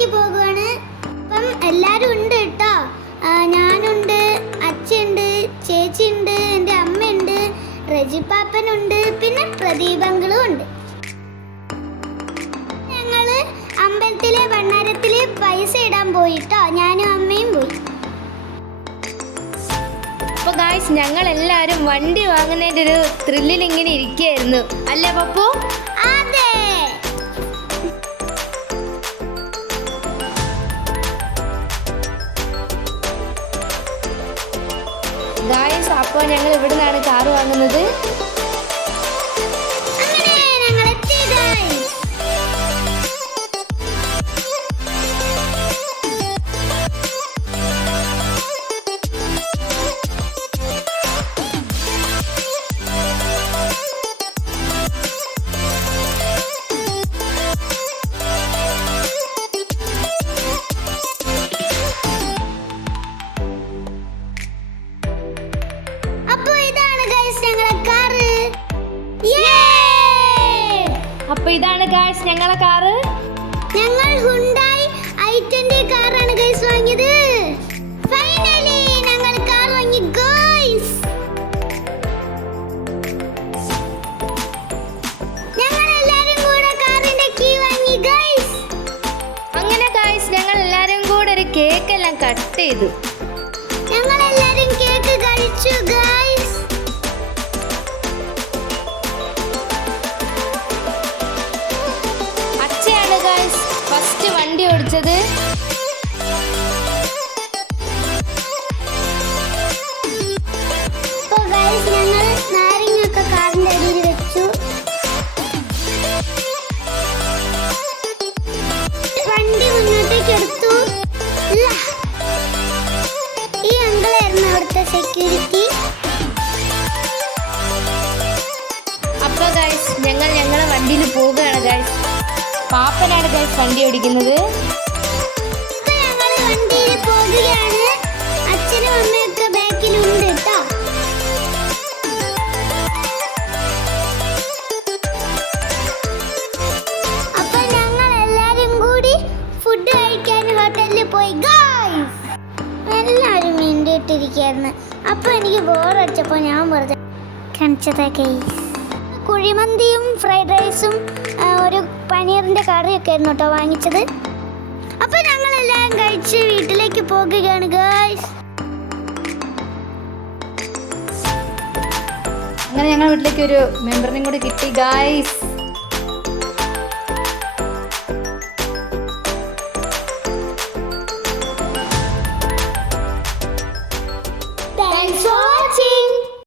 വീട്ടിലേക്ക് പോകുവാണ്. അപ്പം എല്ലാവരും ഉണ്ട് കേട്ടോ. ഞാനുണ്ട്, അച്ഛനുണ്ട്, ചേച്ചിയുണ്ട്, എൻ്റെ അമ്മയുണ്ട്, റജിപ്പാപ്പനുണ്ട്, പിന്നെ പ്രദീപങ്ങളും ഉണ്ട്. ഞങ്ങള് അമ്പലത്തിലെ ഭണ്ണാരത്തില് പൈസ ഇടാൻ പോയിട്ടോ. ഞാനും അമ്മയും പോയി. അപ്പൊ ഗായ്സ്, ഞങ്ങൾ എല്ലാരും വണ്ടി വാങ്ങുന്നതിന്റെ ഒരു ത്രില്ലിൽ ഇങ്ങനെ ഇരിക്കുകയായിരുന്നു, അല്ലേ പപ്പു? അതെ. ഗായ്സ്, അപ്പോൾ ഞങ്ങൾ ഇവിടെ നിന്നാണ് കാറ് വാങ്ങുന്നത്. അപ്പൊ ഇതാണ് ഗായ്സ് ഞങ്ങളെ കാറ്. ഞങ്ങൾ ഹുണ്ടായി i20 കാറാണ് ഗൈസ് വാങ്ങിയത്. ഫൈനലി ഞങ്ങൾ കാർ വാങ്ങി ഗൈസ്. ഞങ്ങൾ എല്ലാവരും കൂടെ കാറിന്റെ കീ വാങ്ങി ഗൈസ്. അങ്ങനെ ഗായ്സ്, ഞങ്ങൾ എല്ലാരും കൂടെ ഒരു കേക്ക് എല്ലാം കട്ട് ചെയ്തു. ഞങ്ങൾ എല്ലാവരും കേക്ക് കഴിച്ചു ഗൈസ്. ഫസ്റ്റ് വണ്ടി ഓടിച്ചത്. ഞങ്ങൾ നാരങ്ങയൊക്കെ കാറിന്റെ അടിയിൽ വെച്ചു. വണ്ടി മുന്നോട്ടേക്ക് എടുത്തു. ഈ അങ്കിളായിരുന്നു അവിടുത്തെ സെക്യൂരിറ്റി. അപ്പൊ ഗൈസ്, ഞങ്ങളെ വണ്ടിയിൽ പോവുകയാണ് ഗൈസ്. പാപ്പനാണ് ഗൈസ് വണ്ടി ഓടിക്കുന്നത്. ഞങ്ങൾ വണ്ടിയിൽ പോവുകയാണ്. അച്ഛനും അമ്മയൊക്കെ ബാക്കിലുണ്ട് കേട്ടോ. അപ്പൊ ഞങ്ങൾ എല്ലാരും കൂടി ഫുഡ് കഴിക്കാൻ ഹോട്ടലിൽ പോയി ഗൈസ്. എല്ലാവരും മിണ്ടിയിട്ടിരിക്കുകയായിരുന്നു. അപ്പൊ എനിക്ക് ബോറടിച്ചപ്പോ ഞാൻ വെറുതെ കാണിച്ചതാ ഗൈസ്. കുഴിമന്തിയും ഫ്രൈഡ് റൈസും ഒരു പനീറിന്റെ കറിയൊക്കെ ആയിരുന്നു കേട്ടോ വാങ്ങിച്ചത്. അപ്പൊ ഞങ്ങളെല്ലാം കഴിച്ച് വീട്ടിലേക്ക് പോകുകയാണ് ഗൈസ്. അങ്ങനെ ഞങ്ങൾ വീട്ടിലേക്ക് ഒരു മെമ്പറിനെയും കൂടി കിട്ടി ഗൈസ്. Thanks for